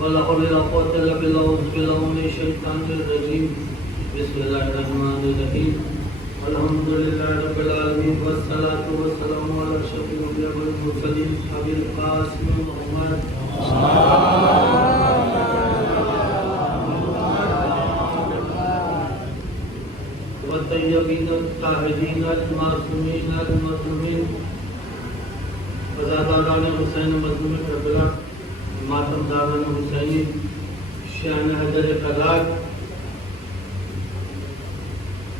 ولا حول ولا قوة إلا بالله من الشيطان الرجيم. بسم الله الرحمن الرحيم. الحمد لله رب العالمين والصلاة والسلام على أشرف الأنبياء والمرسلين أبي القاسم محمد والطيبين الطاهرين المعصومين المظلومين وزادان حسین مظلوم کربلا ماتم داران حسینی شان حضر خلاق.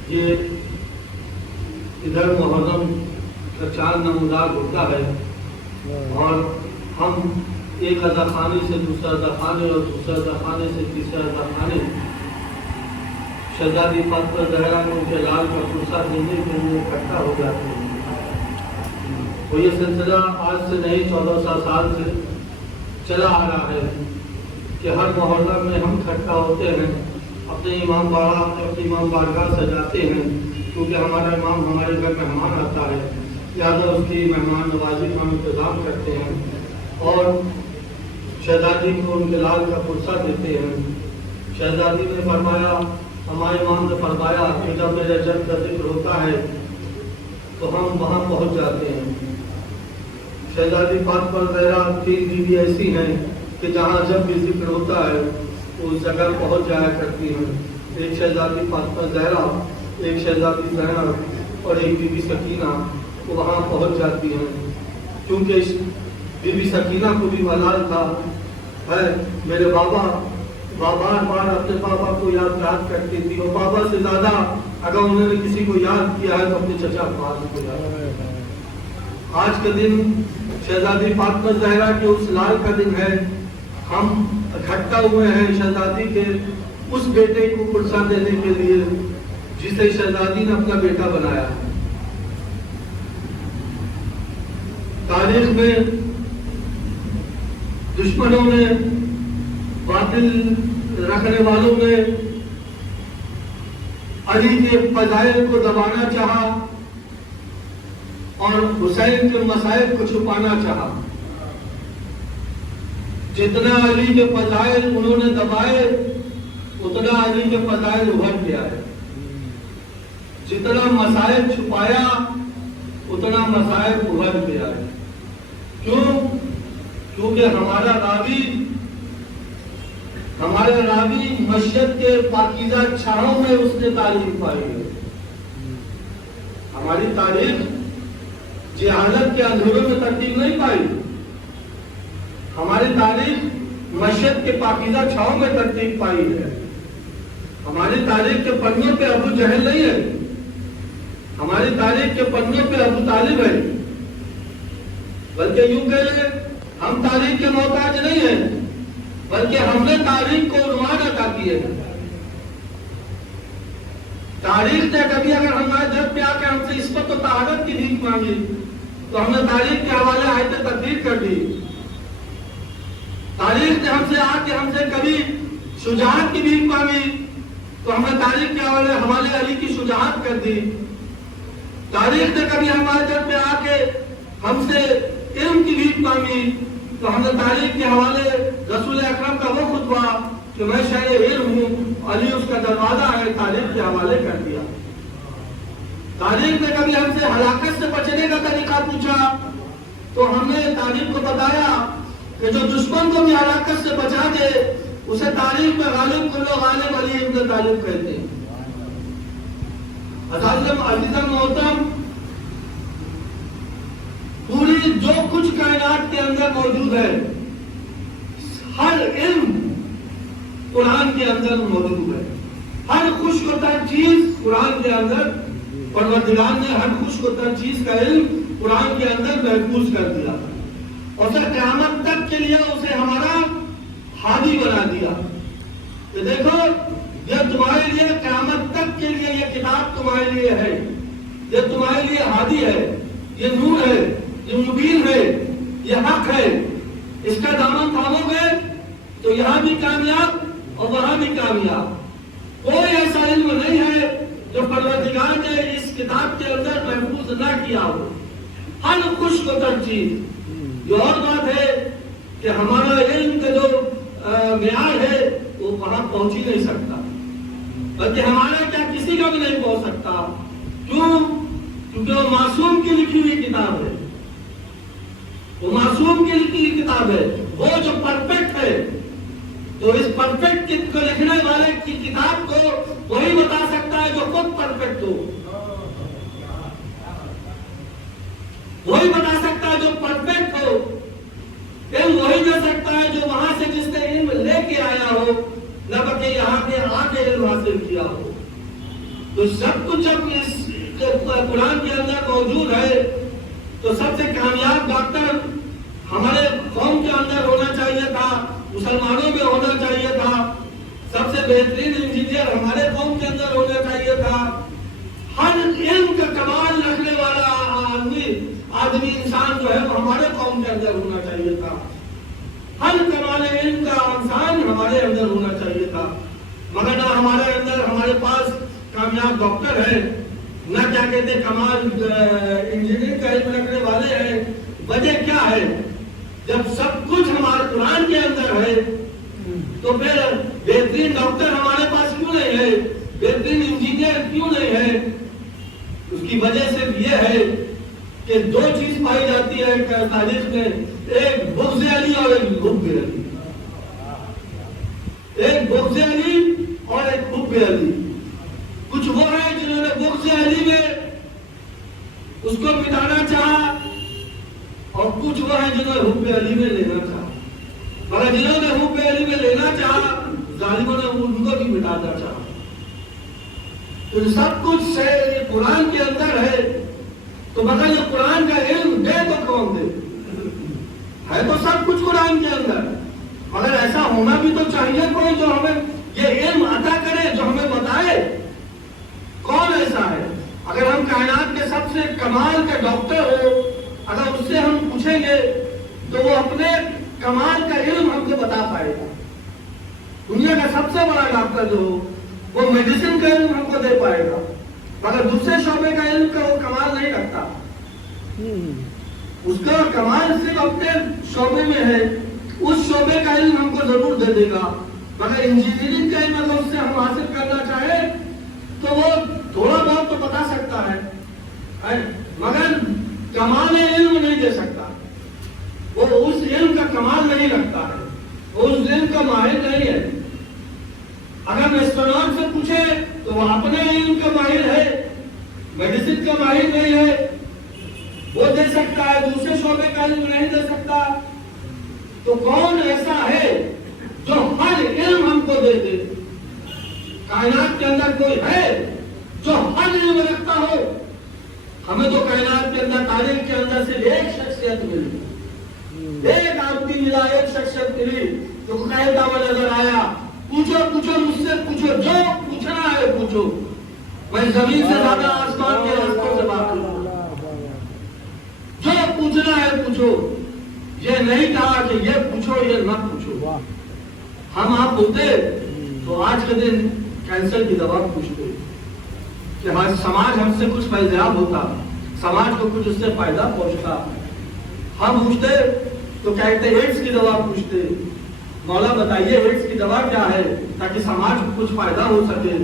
یہ ادھر محرم کا چاند نمودار ہوتا ہے اور ہم ایک اذا خانے سے دوسرا اذا خانے اور دوسرا اذا خانے سے تیسرا اذا خانے شہزادی فاطمہ زہرا نے ان کے لال کا فرصہ دینے کے لیے اکٹھا ہو جاتے ہیں. وہ یہ سلسلہ آج سے نہیں 1400 سال سے چلا آ رہا ہے کہ ہر محرم میں ہم اکٹھا ہوتے ہیں، اپنے امام بارگاہ سجاتے ہیں، کیونکہ ہمارا امام ہمارے گھر مہمان آتا ہے، لہٰذا اس کی مہمان نوازی کا انتظام کرتے ہیں اور شہزادی کو ان کے لال کا فرصہ دیتے ہیں. شہزادی نے فرمایا، ہمارے امام نے فرمایا کہ جب میرے جب کا ذکر ہوتا ہے تو ہم وہاں پہنچ جاتے ہیں. شہزادی فاطمہ زہرا 3 بیوی ایسی ہیں کہ جہاں جب بھی ذکر ہوتا ہے اس جگہ پہنچ جایا کرتی ہیں. ایک شہزادی فاطمہ زہرا، ایک شہزادی زینب اور ایک بی بی سکینہ وہاں پہنچ جاتی ہیں. کیونکہ بی بی سکینہ کو بھی ملال تھا ہے میرے بابا بار بار اپنے بابا کو یاد کرتی تھی، اور بابا سے زیادہ اگر انہوں نے کسی کو یاد کیا ہے تو اپنے چچا عباس کو یاد کیا. آج کا دن شہزادی فاطمہ زہرا کے اس لال کا دن ہے. ہم اکٹھا ہوئے ہیں شہزادی کے اس بیٹے کو فرصہ دینے کے لیے جسے شہزادی نے اپنا بیٹا بنایا. تاریخ میں دشمنوں نے، باطل رکھنے والوں نے علی کے فضائل کو دبانا چاہا اور حسین کے مسائل کو چھپانا چاہا. جتنا علی کے فضائل انہوں نے دبائے اتنا علی کے فضائل ابھر کے آئے. جتنا مسائل چھپایا اتنا مسائل ابھر کے آئے. کیوں؟ کیونکہ ہمارا راوی مشیت کے پاکیزہ چھاؤں میں اس نے تعلیم پائی ہے. ہماری تاریخ جہالت کے اندھیروں میں ترتیب نہیں پائی. ہماری تاریخ مشیت کے پاکیزہ چھاؤں میں ترتیب پائی ہے. ہماری تاریخ کے پنوں پہ ابو جہل نہیں ہے، ہماری تاریخ کے پنوں پہ ابو طالب ہے. بلکہ یوں کہ ہم تاریخ کے محتاج نہیں ہیں، بلکہ ہم نے تاریخ کو عنوان عطا کیے ہیں. تاریخ نے کبھی اگر ہمارے جب پہ آ کے ہم سے عصمت و طہارت کی بھیک مانگی تو ہم نے تاریخ کے حوالے آیتیں تبدیل کر دی. تاریخ نے ہم سے آ کے ہم سے کبھی شجاعت کی بھیک مانگی تو ہم نے تاریخ کے حوالے علی کی شجاعت کر دی. تاریخ نے کبھی ہمارے جب پہ آ کے ہم سے علم کی بھیک مانگی تو ہم نے تاریخ کے حوالے رسول اکرم کا وہ خطبہ کہ میں شہر علم ہوں، علی اس کا دروازہ ہے، تاریخ کے حوالے کر دیا. تاریخ نے کبھی ہم سے ہلاکت سے بچنے کا طریقہ پوچھا تو ہم نے تاریخ کو بتایا کہ جو دشمن کو بھی ہلاکت سے بچا دے اسے تاریخ میں غالب کلو غالب علی ابن طالب کہتے ہیں. عزیزاً محترم، پوری جو کچھ کائنات کے اندر موجود ہے ہر علم قرآن کے اندر موجود ہے. ہر خوش و تر چیز قرآن کے اندر پروردگار نے ہر خوش و تر چیز کا علم قرآن کے اندر محفوظ کر دیا اور پھر قیامت تک کے لیے اسے ہمارا ہادی بنا دیا کہ دیکھو یہ تمہارے لیے قیامت تک کے لیے یہ کتاب تمہارے لیے ہے، یہ تمہارے لیے ہادی ہے، یہ نور ہے، یہ مبین ہے، یہ حق ہے. اس کا دامن تھامو گے تو یہاں بھی کامیاب اور وہاں بھی کامیاب. کوئی ایسا علم نہیں ہے جو پروردگار نے اس کتاب کے اندر محفوظ نہ کیا ہو. ہر خوش کو تر چیز. یہ اور بات ہے کہ ہمارا علم کے جو معیار ہے وہ وہاں پہنچ ہی نہیں سکتا، بلکہ ہمارا کیا کسی کا بھی نہیں پہنچ سکتا. کیوں؟ کیونکہ وہ معصوم کی لکھی ہوئی کتاب ہے، وہ معصوم کی لکھی ہوئی کتاب ہے، وہ جو پرفیکٹ ہے. تو اس پرفیکٹ کو لکھنے والے کی کتاب کو وہی بتا سکتا ہے جو خود پرفیکٹ ہو، وہی بتا سکتا ہے جو پرفیکٹ ہو. علم وہی دے سکتا ہے جو وہاں سے جس نے علم لے کے آیا ہو، نہ بلکہ یہاں پہ آ کے علم حاصل کیا ہو. تو سب کچھ جب اس قرآن کے اندر موجود ہے تو سب سے کامیاب ڈاکٹر ہمارے قوم کے اندر ہونا چاہیے تھا، مسلمانوں میں ہونا چاہیے تھا. سب سے بہترین انجینئر ہمارے قوم کے اندر ہونا چاہیے تھا. ہر علم کا کمال رکھنے والا آدمی انسان جو ہے وہ ہمارے قوم کے اندر ہونا چاہیے تھا. ہر کمال علم کا انسان ہمارے اندر ہونا چاہیے تھا. مگر نہ ہمارے اندر ہمارے پاس کامیاب ڈاکٹر ہے، نہ کیا کہتے کمال انجینئر کا علم رکھنے والے ہیں. وجہ کیا ہے؟ جب سب کچھ ہمارے قرآن کے اندر ہے تو پھر بہترین ڈاکٹر ہمارے پاس کیوں نہیں ہے، بہترین انجینئر کیوں نہیں ہے؟ اس کی وجہ صرف یہ ہے کہ دو چیز پائی جاتی ہے تاریخ میں، ایک بغض علی اور ایک حب علی. ایک بغض علی اور ایک حب علی. کچھ وہ ہیں جنہوں نے بغض علی میں اس کو مٹانا چاہا، اور کچھ وہ ہیں جنہوں نے حب علی میں لینا چاہا. مگر جنہوں نے حب علی میں لینا چاہا ظالموں نے ان کو بھی مٹانا چاہا. تو سب کچھ سے یہ قرآن کے اندر ہے. تو مگر یہ قرآن کا علم دے تو کون دے؟ ہے تو سب کچھ قرآن کے اندر، مگر ایسا ہونا بھی تو چاہیے کوئی جو ہمیں یہ علم عطا کرے، جو ہمیں بتائے. کون ایسا ہے؟ اگر ہم کائنات کے سب سے کمال کا ڈاکٹر ہو، اگر اس سے ہم پوچھیں گے تو وہ اپنے کمال کا علم ہم کو بتا پائے گا. دنیا کا سب سے بڑا ڈاکٹر جو ہو وہ میڈیسن کا علم ہم کو دے پائے گا، مگر دوسرے شعبے کا علم کا وہ کمال نہیں رکھتا. اس کا کمال صرف اپنے شعبے میں ہے، اس شعبے کا علم ہم کو ضرور دے دے گا. مگر انجینئرنگ کا علم اگر اس سے ہم حاصل کرنا چاہیں تو وہ تھوڑا بہت تو بتا سکتا ہے، مگر کمال علم نہیں دے سکتا. وہ اس علم کا کمال نہیں رکھتا ہے، وہ اس علم کا ماہر نہیں ہے. اگر ایسٹروناٹ سے پوچھے تو وہ اپنے علم کا ماہر ہے، میڈیسن کا ماہر نہیں ہے. وہ دے سکتا ہے، دوسرے شعبے کا علم نہیں دے سکتا. تو کون ایسا ہے جو ہر علم ہم کو دے دے؟ کائنات کے اندر کوئی ہے جو ہر علم رکھتا ہو؟ ہمیں تو کائنات کے اندر تاریخ کے اندر سے ایک شخصیت ملی، ایک آدمی ملا، ایک شخصیت ملی جو قائدہ میں نظر آیا. پوچھو پوچھو مجھ سے پوچھو، جو پوچھنا ہے پوچھو، میں زمین سے زیادہ آسمان کے راستوں سے بات کروں. جو پوچھنا ہے پوچھو. یہ نہیں کہا کہ یہ پوچھو یہ نہ پوچھو. ہم آپ ہوتے تو آج کے دن کینسر کی دوا پوچھتے کہ ہمارا سماج ہم سے کچھ فیضیاب ہوتا، سماج کو کچھ اس سے فائدہ پہنچتا. ہم پوچھتے تو کہتے ایڈس کی دوا پوچھتے. مولا بتائیے ایڈس کی دوا کیا ہے تاکہ سماج کو کچھ فائدہ ہو سکے.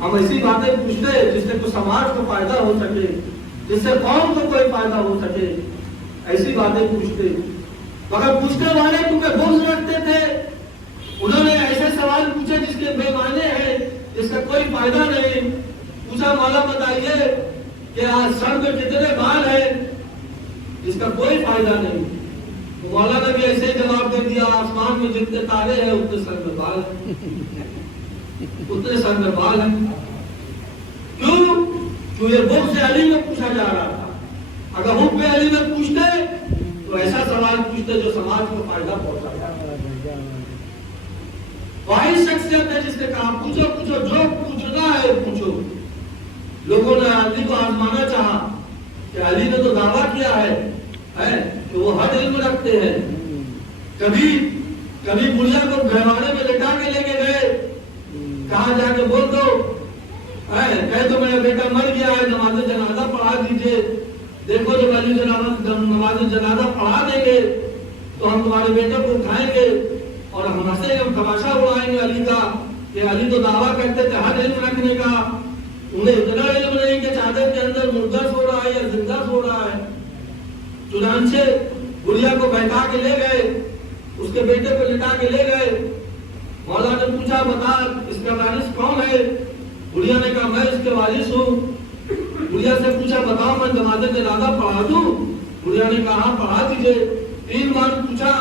ہم ایسی باتیں پوچھتے جس سے کچھ سماج کو فائدہ ہو سکے، جس سے قوم کو کوئی فائدہ ہو سکے. ایسی باتیں پوچھتے. مگر پوچھنے والے کیونکہ بغض رکھتے تھے، انہوں نے ایسے سوال پوچھے جس کے بے معنی ہیں، جس کا کوئی فائدہ نہیں. پوچھا مولا بتائیے کہ آج سر میں کتنے بال ہیں، جس کا کوئی فائدہ نہیں. تو مولا نے بھی ایسے ہی جواب دے دیا، آسمان میں جتنے تارے ہیں اتنے سر میں بال ہیں، اتنے سر میں بال ہیں. کیوں؟ کیوں یہ بغض علی میں پوچھا جا رہا تھا. اگر حب علی میں پوچھتے تو ایسا سوال پوچھتے جو سماج کو فائدہ پہنچاتا. واحد شخصیت ہے جس نے کہا پوچھو پوچھو، جو پوچھنا ہے پوچھو. لوگوں نے علی کو آزمانا چاہا کہ علی نے تو دعویٰ کیا ہے کہ وہ ہر علم رکھتے ہیں. کبھی بڑھیا کو گھروانے میں لٹا کے لے کے گئے، کہا جا کے بول دو، کہہ تو میرا بیٹا مر گیا ہے، نماز جنازہ پڑھا دیجئے. دیکھو جب علی نماز جنازہ پڑھا دیں گے تو ہم تمہارے بیٹے کو اٹھائیں گے اور ہمارے ہم تماشا اڑائیں گے علی کا کہ علی تو دعویٰ کرتے تھے ہر علم رکھنے کا، انہیں اتنا علم نہیں کہ چادر کے اندر مردہ سو رہا ہے یا زندہ سو رہا ہے۔ چنانچہ گڑیا کو بہکا کے لے گئے، اس کے بیٹے کو لٹا کے لے گئے۔ مولا نے پوچھا بتا اس کا وارث کون ہے؟ گڑیا نے کہا میں اس کے وارث ہوں۔ گڑیا سے پوچھا بتاؤ میں نماز جنازہ پڑھا دوں؟ گڑیا نے کہا ہاں پڑھا دیجئے۔ 3 بار پوچھا،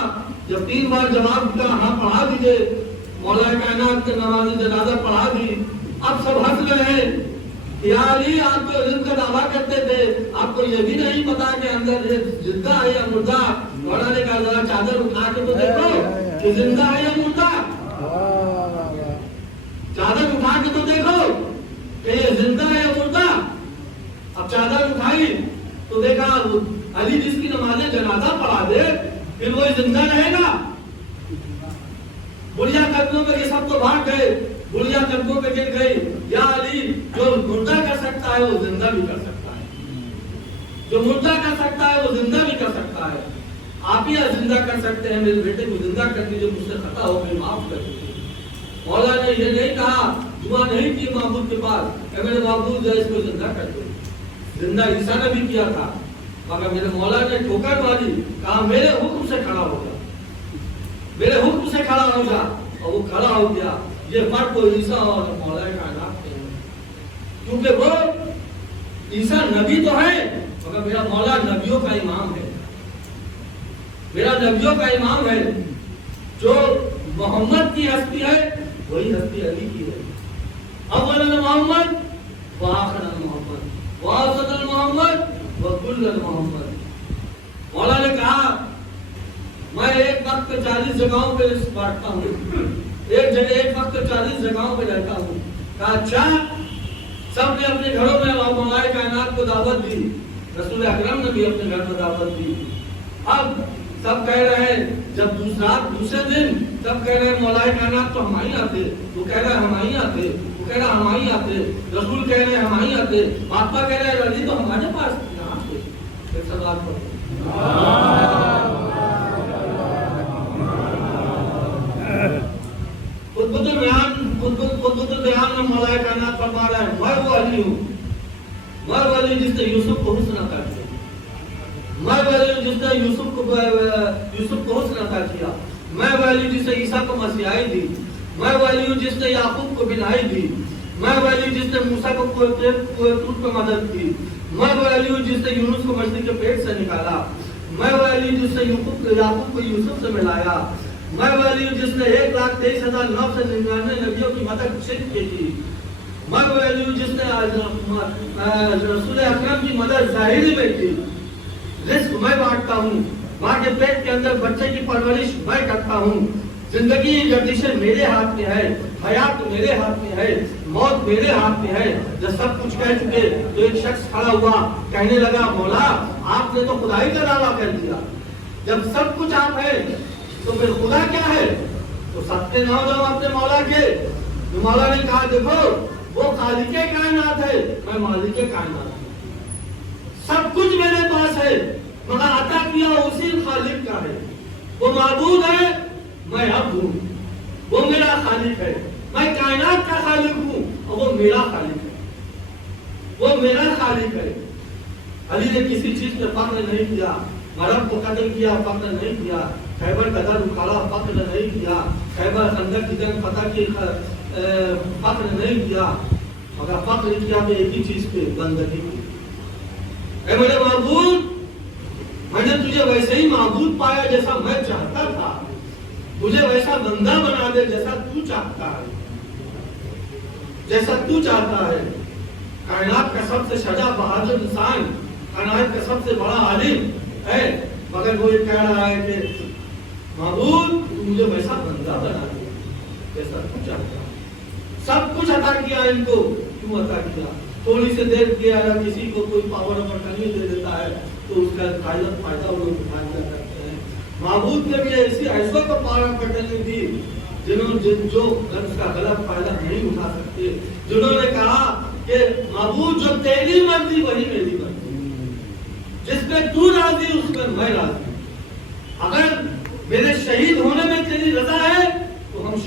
جب 3 بار جواب دیا ہاں پڑھا دیجئے، مولا کائنات کے نماز جنازہ پڑھا دی۔ اب سب ہنس رہے ہیں، یا علی آپ تو علم کا دعویٰ کرتے تھے، آپ کو یہ بھی نہیں پتا کہ اندر زندہ ہے یا مردہ؟ مولا نے کہا ذرا چادر اٹھا کے تو دیکھو کہ زندہ ہے یا مردہ، چادر اٹھا کے تو دیکھو کہ یہ زندہ ہے یا مردہ۔ اب چادر اٹھائی تو دیکھا علی جس کی نماز جنازہ پڑھا دے پھر وہ زندہ رہے گا؟ بڑھیا قدموں پہ یہ سب تو بھاگ گئے، بڑھیا قدموں پہ گر گئی، یا علی جو مردہ کر سکتا ہے وہ زندہ بھی کر سکتا ہے، جو مردہ کر سکتا ہے وہ زندہ بھی کر سکتا ہے، آپ ہی زندہ کر سکتے ہیں، میرے بیٹے کو زندہ کر دیجیے، مجھ سے خطا ہو گئی معاف کر دیجیے۔ مولا نے یہ نہیں کہا، دعا نہیں کی معبود کے پاس کہ میرے معبود جو ہے اس کو زندہ کر دے، زندہ عیسیٰ نے بھی کیا تھا، مگر میرے مولا نے ٹھوکر ماری، کہا میرے حکم سے کھڑا ہو جا، میرے حکم سے کھڑا ہو جا، اور وہ کھڑا ہو گیا۔ یہ فرق تو عیسیٰ اور مولا کائنات کے ہیں، کیونکہ وہ عیسیٰ نبی تو ہے مگر میرا مولا نبیوں کا امام ہے، میرا نبیوں کا امام ہے۔ جو محمد کی ہستی ہے وہی ہستی علی کی ہے، اول محمد وآخر محمد وآخر محمد وکل محمد۔ مولا نے کہا میں ایک وقت 40 جگہوں پہ بانٹتا ہوں، ایک جگہ ایک وقت 40 جگہوں پہ رہتا ہوں۔ کہا اچھا، سب نے اپنے گھروں میں مولا کائنات کو دعوت دی، رسول اکرم نے بھی اپنے گھر میں دعوت دی۔ اب سب کہہ رہے ہیں جب دوسرے دن سب کہہ رہے ہیں مولا کائنات تو ہماری آتے، وہ کہہ رہا ہے ہماری آتے، وہ کہہ رہا ہماری آتے، رسول کہہ رہے ہیں ہماری آتے، باپا کہہ رہے ہیں علی تو ہمارے پاس یہاں تھے۔ پھر سوال پڑھو قطب البیان میں مولا کائنات فرما رہا ہے میں وہ علی ہوں، میں وہ علی جس نے یوسف کو حسن عطا کیا، میں وہ علی جس نے یوسف کو حسن عطا کیا، میں وہ علی جس نے عیسیٰ کو مسیحائی دی، میں وہ علی ہوں جس نے یعقوب کو بنائی دی، میں وہ علی جس نے موسیٰ کو طور پہ مدد کی، میں وہ علی ہوں جس نے یونس کو مچھلی کے پیٹ سے نکالا، میں وہ علی جس نے یعقوب کو یوسف سے ملایا، میں وہ علی ہوں جس نے 1,23,999 نبیوں کی مدد صرف کی تھی، میں وہ علی ہوں جس نے رسول اکرم کی مدد ظاہری میں کی، رزق میں بانٹتا ہوں، ماں کے پیٹ کے اندر بچے کی پرورش میں کرتا ہوں، زندگی کی گردشیں میرے ہاتھ میں ہے، حیات میرے ہاتھ میں ہے، موت میرے ہاتھ میں ہے۔ جب سب کچھ کہہ چکے تو ایک شخص کھڑا ہوا کہنے لگا مولا آپ نے تو خدائی کا دعویٰ کر دیا، جب سب کچھ آپ ہے تو پھر خدا کیا ہے؟ تو سب کے نام جاؤ اپنے مولا کے۔ تو مولا نے کہا دیکھو وہ خالق کائنات ہے، میں مالک کائنات ہوں، سب کچھ میرے پاس ہے مگر عطا کیا اسی خالق کا ہے، وہ معبود ہے میں عبد ہوں، وہ میرا خالق ہے، میں کائنات کا خالق ہوں اور وہ میرا خالق ہے، وہ میرا خالق ہے۔ علی نے کسی چیز پہ فخر نہیں کیا، مرب کو قتل کیا فخر نہیں کیا، خیبر کا در اکھاڑا فخر نہیں کیا، خیبر خندق کی جنگ فتح کی فخر نہیں کیا، مگر فخر کیا کہ ایک ہی چیز پہ بندگی کی۔ اے میرے معبود میں نے تجھے ویسے ہی معبود پایا جیسا میں چاہتا تھا، تجھے ویسا بندہ بنا دے جیسا تو چاہتا ہے، جیسا تو چاہتا ہے۔ کائنات کا سب سے شجاع بہادر انسان، کائنات کا سب سے بڑا عالم ہے، مگر وہ یہ کہہ رہا ہے کہ معبود تو مجھے ویسا بندہ بنا دے جیسا تو چاہتا ہے۔ سب کچھ عطا کیا ان کو، کیوں عطا کیا؟ تھوڑی سی دیر کیا اگر کسی کو کوئی پاور اور ٹنگی دے دیتا ہے تو اس کا فائدہ وہ لوگ اٹھا لیا کرتے ہیں۔ معبود نے بھی ایسی ایسوں کو پاور پٹنی دی جو اس کا غلط فائدہ نہیں اٹھا سکتے، جنہوں نے کہا کہ معبود جو تیری مرضی وہی میری مرضی، جس میں تو راضی اس میں میں راضی، اگر میرے شہید ہونے میں تیری رضا ہے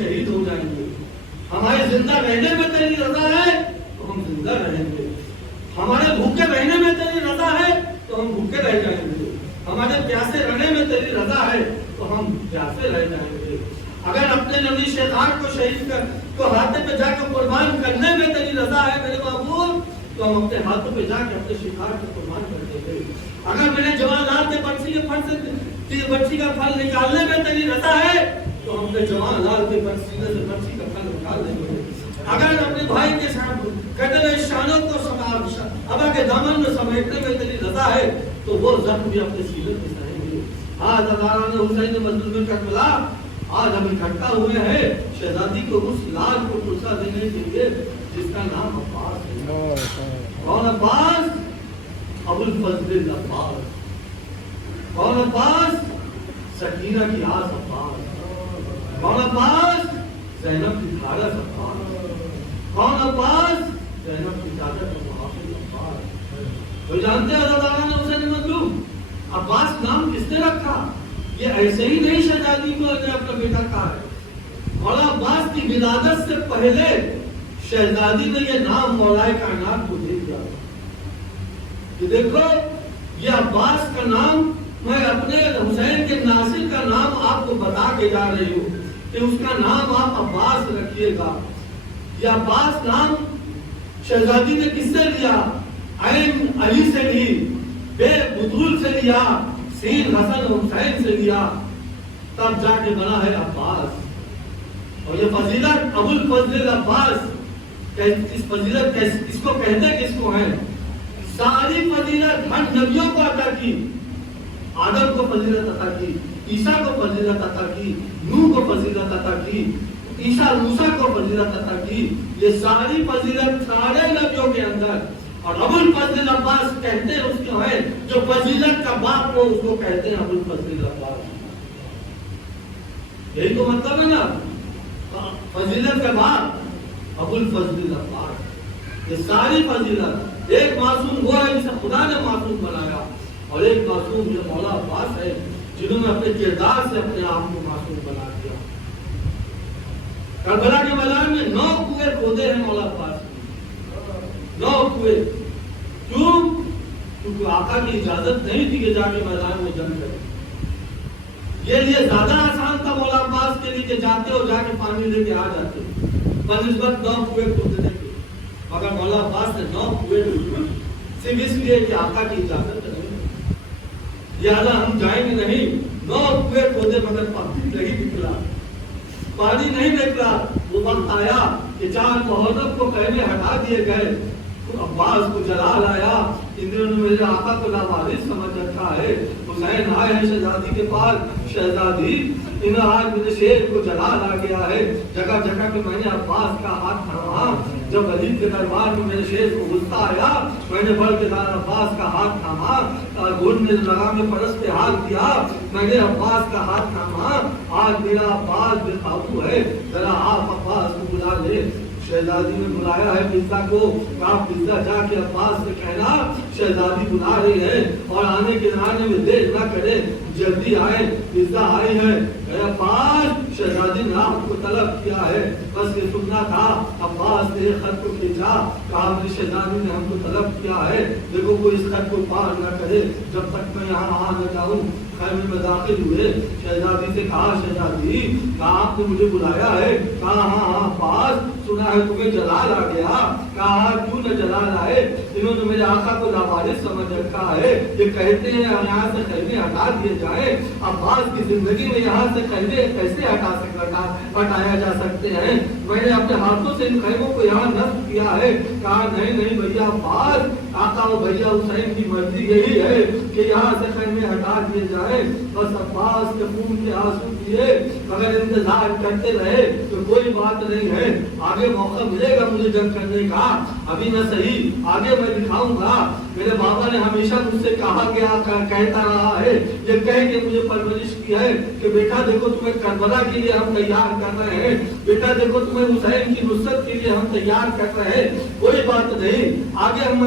شہید ہو جائیں گے. ہمارے زندہ رہنے میں تیری رضا ہے تو ہم زندہ رہیں گے. ہمارے بھوکے رہنے میں تیری رضا ہے تو ہم بھوکے رہ جائیں گے. ہمارے پیاسے رہنے میں تیری رضا ہے تو ہم پیاسے رہ جائیں گے. اگر اپنے نبی شیطان کو شہید کر کو ہاتھ پہ جا کے قربان کرنے میں تیری رضا ہے میرے معبود تو ہم اپنے ہاتھوں پہ جا کے اپنے شکار کو قربان کر دیں گے. اگر میرے جوان کے پرچی کے پھل سے بچی کا پھل نکالنے میں تیری رضا ہے تو ہم اپنے جوان لال کے سینے سے بچی کا پھل نکال دیں گے. اگر اپنے بھائی کے ساتھ کٹے ہوئے شانوں کو ابا کے دامن میں سمیٹنے میں تیری رضا ہے تو وہ زخم بھی اپنے سینے میں سہیں گے. آج ہزاران حسین مظلوم کربلا آج ہم اکٹھا ہوئے ہیں شہزادی کو اس لال کو پرسا دینے کے لیے جس کا نام عباس ہے. کون عباس؟ ابو الفضل عباس. کون عباس؟ سکینہ کی آس عباس. کون عباس؟ زینب کی خالص عباس. کون عباس؟ زینب کی چادر کا محافظ عباس. تو جانتے ہیں ہزاران حسین مظلوم عباس نام کس نے رکھا؟ یہ ایسے ہی نہیں شہزادی کو نے اپنا بیٹا کہا ہے. مولا عباس کی ولادت سے پہلے شہزادی نے یہ نام مولائے کائنات کو دے دیا. یہ دیکھو یہ عباس کا نام میں اپنے حسین کے ناصر کا نام آپ کو بتا کے جا رہی ہوں کہ اس کا نام آپ عباس رکھیے گا. یہ عباس نام شہزادی نے کس سے لیا؟ عین علی سے لی, بے بدول سے لیا, سین حسن حسین سے لیا, تب جا کے بنا ہے عباس. اور یہ فضیلت ابو الفضل عباس اس فضیلت اس کو کہتے کس کو ہیں؟ ساری فضیلت ہر نبیوں کو عطا کی. آدم کو فضیلت عطا کی, عیسیٰ کو فضیلت عطا کی, نوح کو فضیلت عطا کی, عیسیٰ موسیٰ کو فضیلت عطا کی. یہ ساری فضیلت سارے نبیوں کے اندر. اور ابو الفضل عباس کہتے ہیں اس کو ہے جو فضیلت کا باپ ہو اس کو کہتے ہیں ابو الفضل عباس. یہی تو مطلب ہے نا فضیلت کا باپ ابو الفضل عباس. یہ ساری فضیلت ایک معصوم وہ ہے جسے خدا نے معصوم بنایا اور ایک معصوم جو مولا عباس ہے جنہوں نے اپنے کردار سے اپنے آپ کو معصوم بنا دیا. کربلا کے میدان میں 9 کنویں کھودے ہیں مولا عباس نے. 9 کنویں. کیوں؟ کیونکہ آقا کی اجازت نہیں تھی کہ جا کے میدان میں جنگ کرے. یہ لیے زیادہ آسان تھا مولا عباس کے لیے کہ جاتے ہو جا کے پانی لے کے آ جاتے بنسبت 9 کنویں کھودنے کے. مگر مولا عباس نے 9 کنویں صرف اس لیے کہ آقا کی اجازت نہیں لہذا ہم جائیں گے نہیں. 9 کنویں کھودے مگر پانی نہیں نکلا, پانی نہیں نکلا. وہ وقت آیا کہ 4 محرم کو خیمے ہٹا دیے گئے. عباس کو جلال آیا. انہوں نے میرے آقا کو لاوارث سمجھ رکھا ہے. حسین آئے ہیں شہزادی کے پاس. شہزادی انہیں آج میرے شیر کو جلال آ گیا ہے. جگہ جگہ پہ میں نے عباس کا ہاتھ تھاما. جب ولید کے دربار میں میرے شیر کو غصہ آیا میں نے بڑھ کے عباس کا ہاتھ تھاما. گھن نے لگام پرس پہ ہاتھ دیا. میں نے عباس کا ہاتھ تھاما. آج میرا عباس بے قابو ہے. ذرا آپ عباس کو بلا لے. شہزادی نے بلایا ہے پزا کو. آپ پزا جا کے عباس سے کہنا شہزادی بلا رہی ہے اور آنے کے آنے میں دیر نہ کرے, جلدی آئے. پزا آئی ہے. عباس شہزادی نے آپ کو طلب کیا ہے. بس یہ سننا تھا. عباس نے خط کو کھینچا. کہا میری شہزادی نے ہم کو طلب کیا ہے دیکھو کوئی اس خط کو پار نہ کرے جب تک میں یہاں آ نہ جاؤں. خیمے میں داخل ہوئے. شہزادی سے کہا شہزادی کہا آپ نے مجھے بلایا ہے. کہا ہاں عباس سنا ہے تمہیں جلال آ گیا. کہا کیوں نہ جلال آئے. انہوں نے میرے آقا کو لاوارث سمجھ رکھا ہے. یہ کہتے ہیں یہاں سے خیمے ہٹا دیے جائیں. عباس کی زندگی میں یہاں سے خیمے کیسے ہٹایا جا سکتے ہیں. میں نے اپنے ہاتھوں سے ان خیموں کو یہاں نصب کیا ہے. کہا نہیں بھیا عباس آقا و بھیا حسین کی مرضی یہی ہے کہ یہاں سے خیمے ہٹا دیے جائیں. بس عباس کے خون کے آنسو کیے اگر انتظار کرتے رہے تو کوئی بات نہیں ہے. آگے موقع ملے گا مجھے جنگ کرنے کا. ابھی نہ صحیح آگے میں دکھاؤں گا. میرے بابا نے ہمیشہ مجھ سے کہا گیا کہتا رہا ہے یہ کہہ کے مجھے پرورش کی ہے کہ بیٹا دیکھو تمہیں کربلا کے لیے ہم تیار کر رہے ہیں. بیٹا دیکھو تمہیں حسین کی نصرت کے لیے ہم تیار کر رہے ہیں. کوئی بات نہیں آگے ہم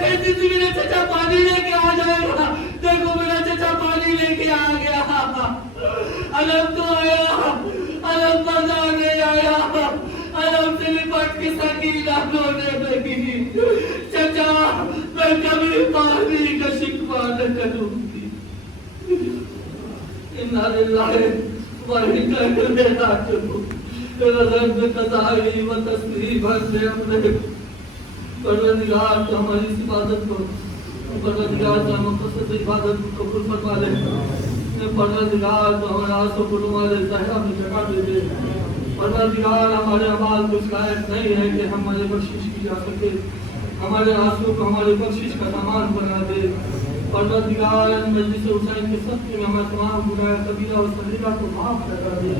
کہتی تھی میرا چچا پانی لے کے آ جائے گا، دیکھو میرا چچا پانی لے کے آ گیا، علم تو آیا، علم مزہ نہیں آیا، علم سے لپٹ کے سکینہ رونے لگی، چچا میں کبھی پانی کا شکوہ نہ کروں گی۔ اِنَّا لِلَّهِ وَإِنَّا إِلَيْهِ رَاجِعُونَ۔ میرا رب قضائی و تسلیح بھر اپنے پروردگار تو ہماری اس عبادت کو، پروردگار تو مقصد عبادت کو قبول فرما لے، پروردگار تو ہمارے آنسوں کو رومال ظاہرہ میں جگہ دے دے، پروردگار ہمارے اعمال کو اس لائق نہیں ہے کہ ہمارے بخشش کی جا سکے، ہمارے آنسوں کو ہمارے بخشش کا سامان بنا دے، پروردگار مجلس حسین کے صدقے میں ہمارے تمام گناہ کبیرہ و صغیرہ کو معاف کرا دے،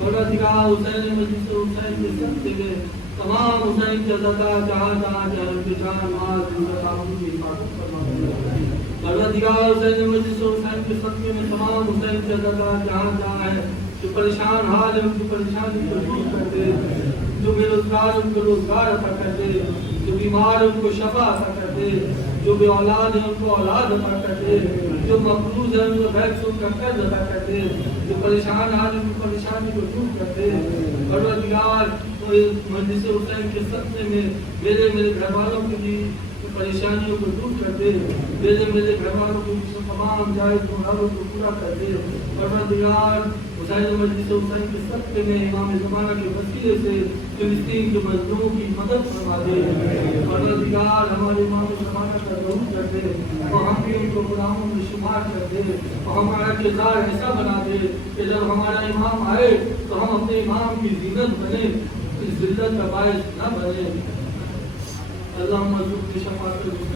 پروردگار حسین مجلس حسین کے صدقے میں تمام حسین کے عزادار جہاں جہاں جہاں کے جان مال زندگی کی حفاظت فرما دے، پروردگار حسین مجلس حسین کے صدقے میں تمام حسین کے عزادار جہاں جہاں ہیں جو پریشان حال ہے ان کی پریشانی کو دور کر دے، جو بے روزگار ان کو روزگار عطا کر دے، جو بیمار ان کو شفا عطا کر دے، جو بے اولاد ہے ان کو اولاد عطا کر دے، جو مقروض ہے ان کو بیک سود کا قرض عطا کر دے، جو پریشان حال ہے ان کی پریشانی کو دور کر دے، پروردگار مجلس حسین کے صدقے میں میرے گھر والوں کی بھی پریشانیوں کو دور کر دے، میرے گھر والوں کو تمام جائز مرادوں کو پورا کر دے، پروردگار حسین مجلس حسین کے صدقے میں امام زمانہ کے وسیلے سے فلسطین کے مظلوموں کی مدد فرما دے، پروردگار ہمارے امام زمانہ کا ضرور کر دے، اور ہم بھی ان کو غلاموں میں شمار کر دے، اور ہمارا کردار ایسا بنا دے کہ جب ہمارا امام آئے تو ہم اپنے امام کی زینت بنے، ذلت کا باعث نہ بنے۔ اللہم ارزقنا شفاعت